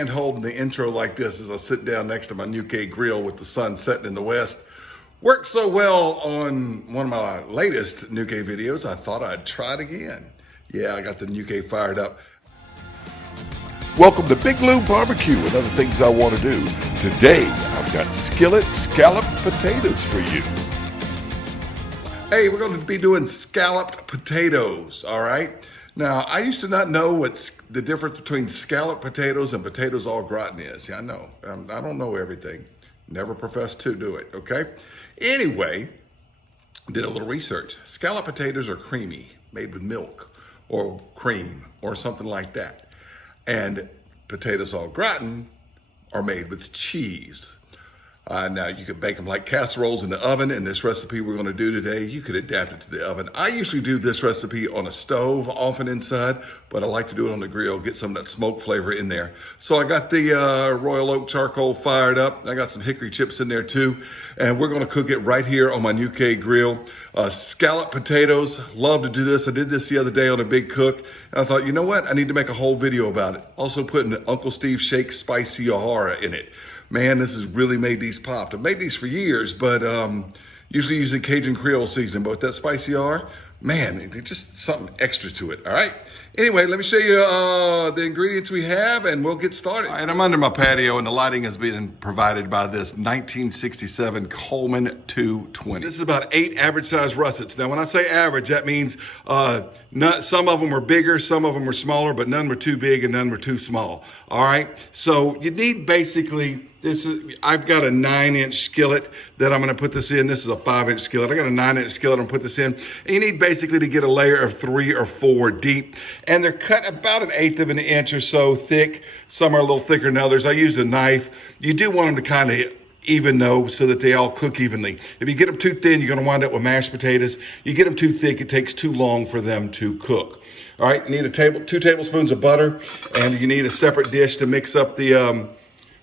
hand holding the intro like this as I sit down next to my Ñuke grill with the sun setting in the west. Worked so well on one of my latest Ñuke videos, I thought I'd try it again. Yeah, I got the Ñuke fired up. Welcome to Big Lou Barbecue and other things I want to do. Today, I've got skillet scalloped potatoes for you. Hey, we're going to be doing scalloped potatoes, all right? Now, I used to not know what the difference between scalloped potatoes and potatoes au gratin is. Yeah, I know. I don't know everything. Never professed to do it, okay? Anyway, did a little research. Scalloped potatoes are creamy, made with milk or cream or something like that. And potatoes au gratin are made with cheese. Now you could bake them like casseroles in the oven. In this recipe we're going to do today, you could adapt it to the oven. I usually do this recipe on a stove, often inside, but I like to do it on the grill, get some of that smoke flavor in there. So I got the Royal Oak charcoal fired up. I got some hickory chips in there too. And we're going to cook it right here on my Ñuke grill. Scalloped potatoes, love to do this. I did this the other day on a Big Cook. And I thought, you know what? I need to make a whole video about it. Also putting Uncle Steve Shake Spicy Ahara in it. Man, this has really made these pop. I've made these for years, but usually using Cajun Creole seasoning. But with that spicy R, man, it's just something extra to it, all right? Anyway, let me show you the ingredients we have, and we'll get started. All right, I'm under my patio, and the lighting has been provided by this 1967 Coleman 220. This is about 8 average-sized russets. Now, when I say average, that means some of them are bigger, some of them are smaller, but none were too big and none were too small. All right, so you need basically, I've got a 9-inch skillet that I'm gonna put this in. This is a 5-inch skillet. I got a 9-inch skillet I'm gonna put this in. And you need basically to get a layer of 3 or 4 deep. And they're cut about 1/8 of an inch or so thick. Some are a little thicker than others. I used a knife. You do want them to kind of even though so that they all cook evenly. If you get them too thin, you're gonna wind up with mashed potatoes. You get them too thick, it takes too long for them to cook. All right, you need 2 tablespoons of butter, and you need a separate dish to mix up the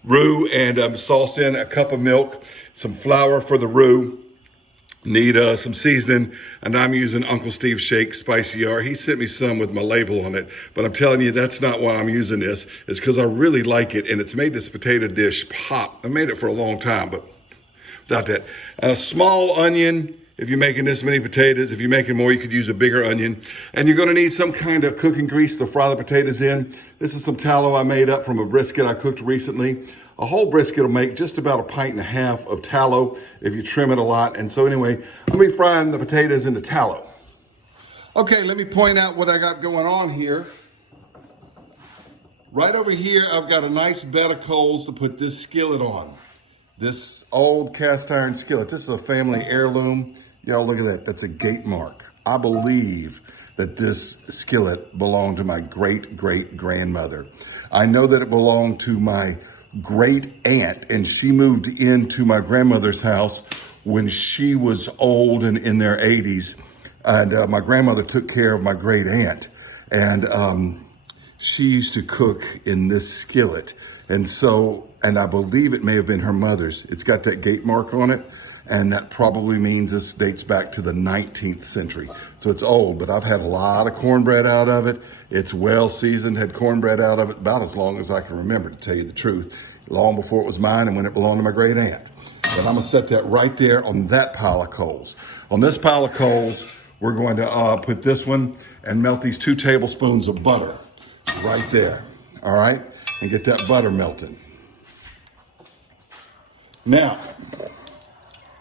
roux and sauce in, a cup of milk, some flour for the roux, need some seasoning, and I'm using Uncle Steve Shake Spicy R. He sent me some with my label on it, but I'm telling you, that's not why I'm using this. It's because I really like it, and it's made this potato dish pop. I made it for a long time, but without that. A small onion, if you're making this many potatoes. If you're making more, you could use a bigger onion. And you're gonna need some kind of cooking grease to fry the potatoes in. This is some tallow I made up from a brisket I cooked recently. A whole brisket will make just about 1.5 pints of tallow if you trim it a lot. And so anyway, I'm gonna be frying the potatoes in the tallow. Okay, let me point out what I got going on here. Right over here, I've got a nice bed of coals to put this skillet on. This old cast iron skillet. This is a family heirloom. Y'all look at that, that's a gate mark. I believe that this skillet belonged to my great-great-grandmother. I know that it belonged to my great aunt, and she moved into my grandmother's house when she was old and in their 80s. And my grandmother took care of my great aunt. And she used to cook in this skillet. And I believe it may have been her mother's. It's got that gate mark on it. And that probably means this dates back to the 19th century. So it's old, but I've had a lot of cornbread out of it. It's well seasoned, had cornbread out of it about as long as I can remember, to tell you the truth. Long before it was mine and when it belonged to my great aunt. But I'm gonna set that right there on that pile of coals. On this pile of coals, we're going to put this one and melt these 2 tablespoons of butter right there, all right? And get that butter melting. Now,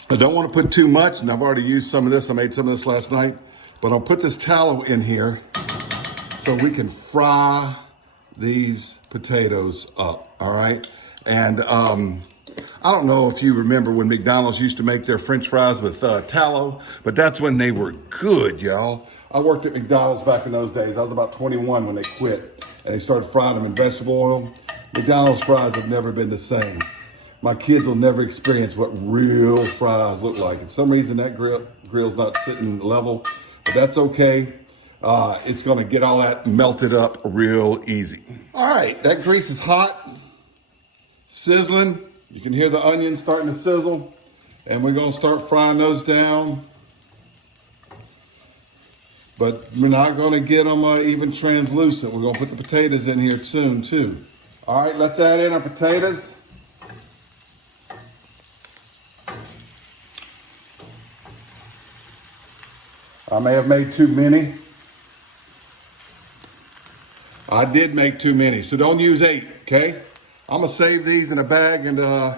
I don't want to put too much, and I've already used some of this. I made some of this last night, but I'll put this tallow in here so we can fry these potatoes up, all right? And I don't know if you remember when McDonald's used to make their French fries with tallow, but that's when they were good, y'all. I worked at McDonald's back in those days. I was about 21 when they quit, and they started frying them in vegetable oil. McDonald's fries have never been the same. My kids will never experience what real fries look like. For some reason, that grill's not sitting level, but that's okay. It's gonna get all that melted up real easy. All right, that grease is hot, sizzling. You can hear the onions starting to sizzle, and we're gonna start frying those down. But we're not gonna get them even translucent. We're gonna put the potatoes in here soon too. All right, let's add in our potatoes. I may have made too many. I did make too many, so don't use 8, okay? I'm gonna save these in a bag and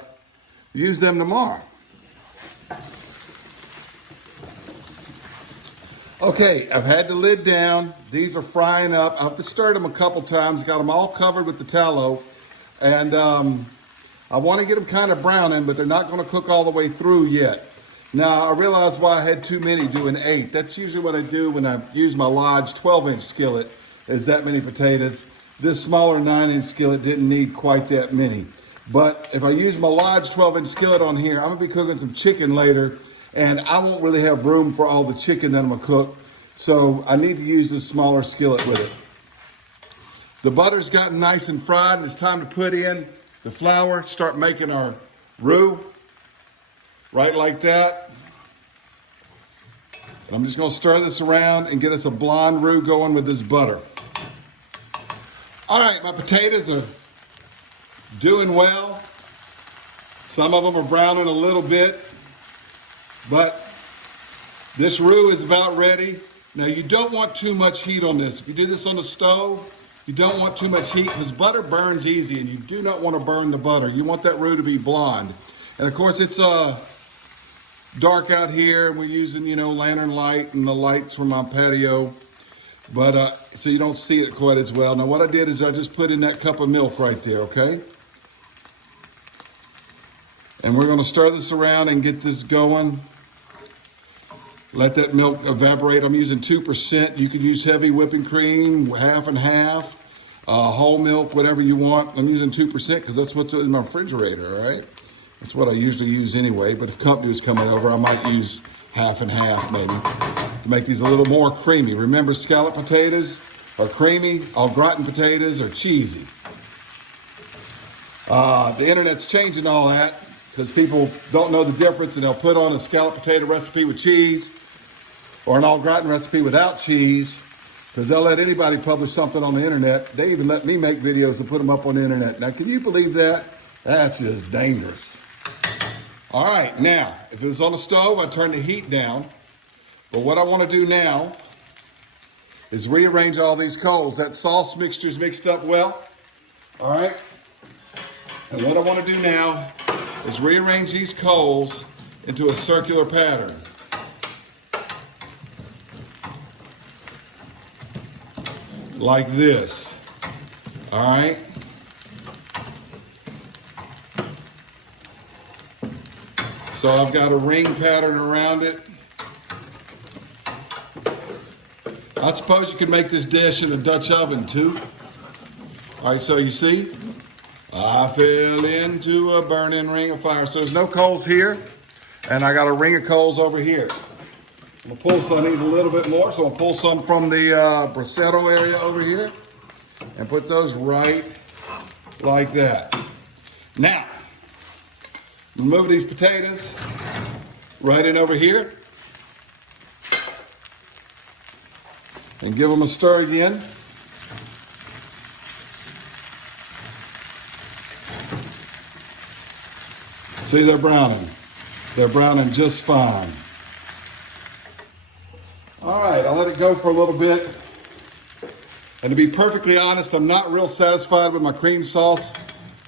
use them tomorrow. Okay, I've had the lid down. These are frying up. I've stirred them a couple times, got them all covered with the tallow, and I want to get them kind of browning, but they're not going to cook all the way through yet. Now, I realized why I had too many doing 8. That's usually what I do when I use my Lodge 12-inch skillet, is that many potatoes. This smaller 9-inch skillet didn't need quite that many. But if I use my Lodge 12-inch skillet on here, I'm going to be cooking some chicken later, and I won't really have room for all the chicken that I'm going to cook. So I need to use this smaller skillet with it. The butter's gotten nice and fried, and it's time to put in the flour, start making our roux. Right like that. And I'm just going to stir this around and get us a blonde roux going with this butter. All right, my potatoes are doing well. Some of them are browning a little bit, but this roux is about ready. Now, you don't want too much heat on this. If you do this on the stove, you don't want too much heat because butter burns easy, and you do not want to burn the butter. You want that roux to be blonde. And of course, it's dark out here, and we're using, lantern light and the lights from my patio, but so you don't see it quite as well. Now, what I did is I just put in that cup of milk right there, okay? And we're going to stir this around and get this going. Let that milk evaporate. I'm using 2%. You can use heavy whipping cream, half and half, whole milk, whatever you want. I'm using 2% because that's what's in my refrigerator, all right? That's what I usually use anyway, but if company was coming over, I might use half and half maybe to make these a little more creamy. Remember, scalloped potatoes are creamy, au gratin potatoes are cheesy. The internet's changing all that because people don't know the difference, and they'll put on a scalloped potato recipe with cheese or an au gratin recipe without cheese because they'll let anybody publish something on the internet. They even let me make videos and put them up on the internet. Now, can you believe that? That's just dangerous. All right, now, if it was on the stove, I'd turn the heat down. But what I want to do now is rearrange all these coals. That sauce mixture's mixed up well, all right? And what I want to do now is rearrange these coals into a circular pattern. Like this, all right? So I've got a ring pattern around it. I suppose you could make this dish in a Dutch oven too. All right, so you see, I fell into a burning ring of fire. So there's no coals here, and I got a ring of coals over here. I'm gonna pull some, I need a little bit more, so I'll pull some from the bracetto area over here and put those right like that. Now, remove these potatoes right in over here and give them a stir again. See, they're browning. They're browning just fine. All right, I'll let it go for a little bit. And to be perfectly honest, I'm not real satisfied with my cream sauce.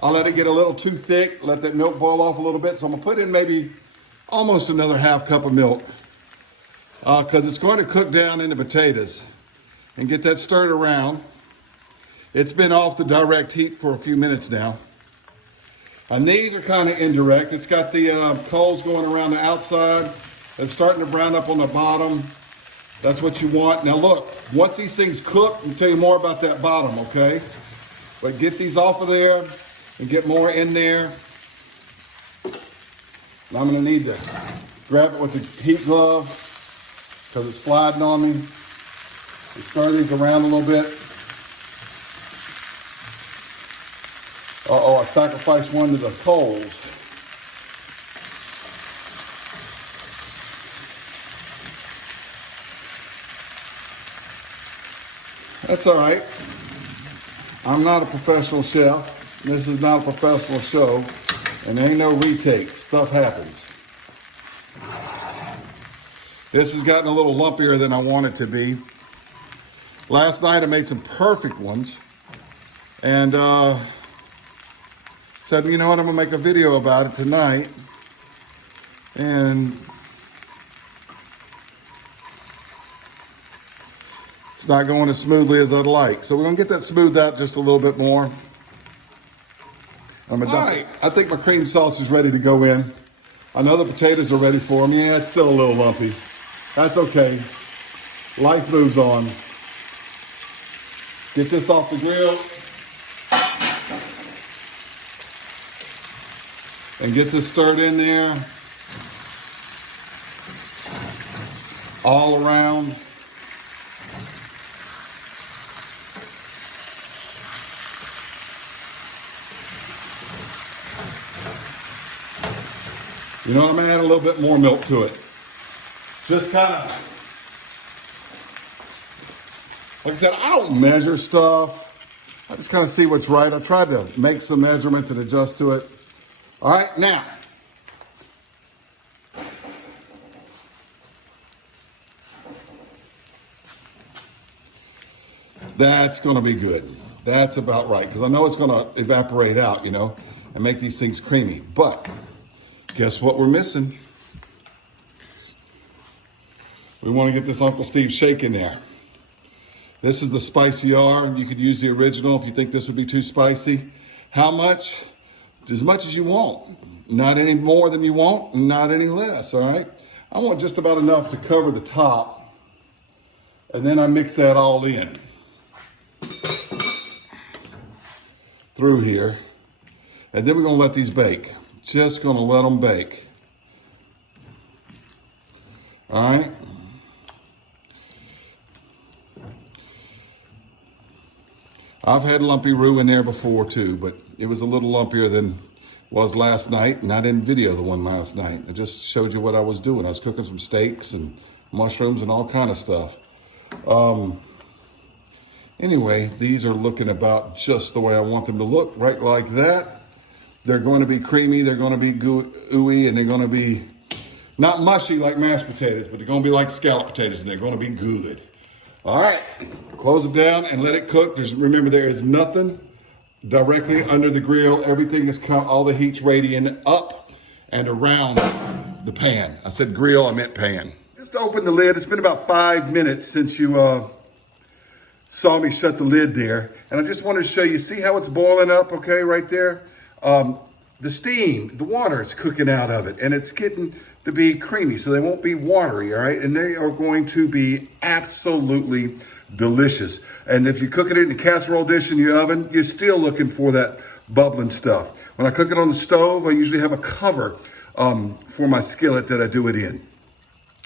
I'll let it get a little too thick, let that milk boil off a little bit. So I'm gonna put in maybe almost another half cup of milk because it's going to cook down in the potatoes and get that stirred around. It's been off the direct heat for a few minutes now. And these are kind of indirect. It's got the coals going around the outside. It's starting to brown up on the bottom. That's what you want. Now look, once these things cook, I'll tell you more about that bottom, okay? But get these off of there and get more in there. And I'm gonna need to grab it with the heat glove because it's sliding on me. And stir these around a little bit. Uh-oh, I sacrificed one to the coals. That's all right. I'm not a professional chef. This is not a professional show, and there ain't no retakes. Stuff happens. This has gotten a little lumpier than I want it to be. Last night I made some perfect ones, and said, you know what, I'm gonna make a video about it tonight. And it's not going as smoothly as I'd like. So we're gonna get that smoothed out just a little bit more. All right, I think my cream sauce is ready to go in. I know the potatoes are ready for them. Yeah, it's still a little lumpy. That's okay. Life moves on. Get this off the grill. And get this stirred in there. All around. You know, I'm gonna add a little bit more milk to it. Just kind of, like I said, I don't measure stuff. I just kind of see what's right. I tried to make some measurements and adjust to it. All right, now. That's gonna be good. That's about right, because I know it's gonna evaporate out, you know, and make these things creamy. But guess what we're missing? We want to get this Uncle Steve shake in there. This is the spicy R. You could use the original if you think this would be too spicy. How much? As much as you want. Not any more than you want, not any less, all right? I want just about enough to cover the top, and then I mix that all in through here. And then we're gonna let these bake. Just gonna let them bake. All right. I've had lumpy roux in there before too, but it was a little lumpier than it was last night, and I didn't video the one last night. I just showed you what I was doing. I was cooking some steaks and mushrooms and all kind of stuff. Anyway, these are looking about just the way I want them to look, right like that. They're going to be creamy, they're going to be ooey, and they're going to be not mushy like mashed potatoes, but they're going to be like scalloped potatoes, and they're going to be good. All right, close it down and let it cook. Remember, there is nothing directly under the grill. Everything is all the heat's radiating up and around the pan. I said grill, I meant pan. Just open the lid. It's been about 5 minutes since you saw me shut the lid there. And I just wanted to show you, see how it's boiling up, okay, right there? The steam, the water is cooking out of it, and it's getting to be creamy, so they won't be watery, all right? And they are going to be absolutely delicious. And if you're cooking it in a casserole dish in your oven, you're still looking for that bubbling stuff. When I cook it on the stove, I usually have a cover for my skillet that I do it in.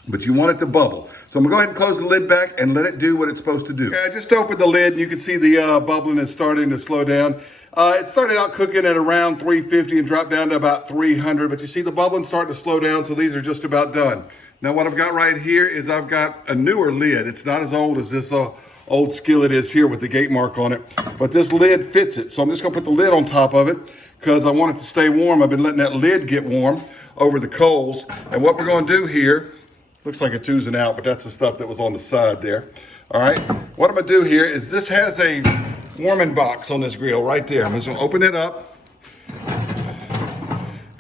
But you want it to bubble. So I'm gonna go ahead and close the lid back and let it do what it's supposed to do. Okay, I just opened the lid, and you can see the bubbling is starting to slow down. It started out cooking at around 350 and dropped down to about 300, but you see the bubbling starting to slow down, so these are just about done. Now what I've got right here is I've got a newer lid. It's not as old as this old skillet is here with the gate mark on it, but this lid fits it. So I'm just gonna put the lid on top of it because I want it to stay warm. I've been letting that lid get warm over the coals. And what we're gonna do here, looks like it's oozing out, but that's the stuff that was on the side there. All right, what I'm gonna do here is this has a warming box on this grill right there. I'm just gonna open it up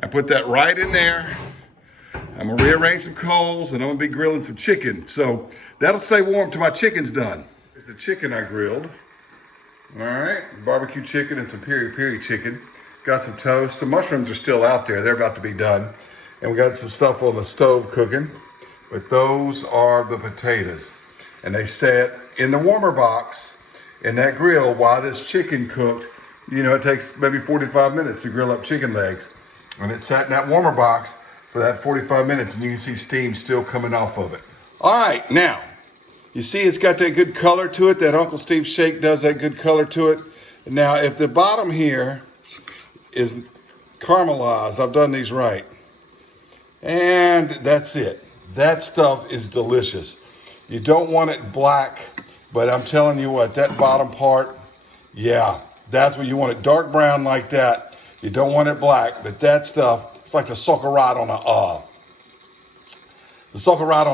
and put that right in there. I'm gonna rearrange some coals, and I'm gonna be grilling some chicken. So that'll stay warm till my chicken's done. Here's the chicken I grilled. All right, barbecue chicken and some peri-peri chicken. Got some toast. The mushrooms are still out there. They're about to be done. And we got some stuff on the stove cooking. But those are the potatoes. And they sat in the warmer box in that grill while this chicken cooked. You know, it takes maybe 45 minutes to grill up chicken legs. And it sat in that warmer box for that 45 minutes, and you can see steam still coming off of it. All right, now, you see it's got that good color to it. That Uncle Steve shake does that good color to it. Now, if the bottom here is caramelized, I've done these right. And that's it. That stuff is delicious. You don't want it black, but I'm telling you what, that bottom part, yeah, That's what you want it, dark brown like that. You don't want it black, but that stuff, it's like the sockerite on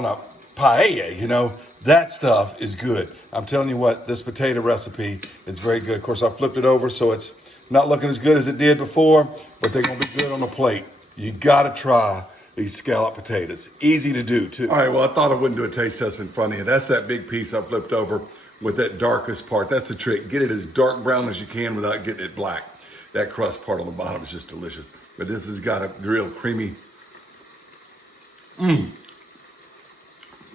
a paella, you know. That stuff is good. I'm telling you what, this potato recipe is very good. Of course, I flipped it over, so it's not looking as good as it did before, but they're gonna be good on the plate. You gotta try these scalloped potatoes. Easy to do, too. All right, well, I thought I wouldn't do a taste test in front of you. That's that big piece I flipped over with that darkest part. That's the trick. Get it as dark brown as you can without getting it black. That crust part on the bottom is just delicious. But this has got a real creamy.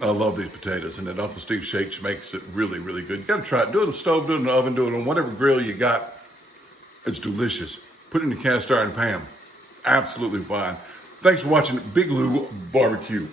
I love these potatoes, and that Uncle Steve Shakes makes it really, really good. You gotta try it. Do it on the stove, do it in the oven, do it on whatever grill you got. It's delicious. Put it in the cast iron pan. Absolutely fine. Thanks for watching Big Lou Barbecue.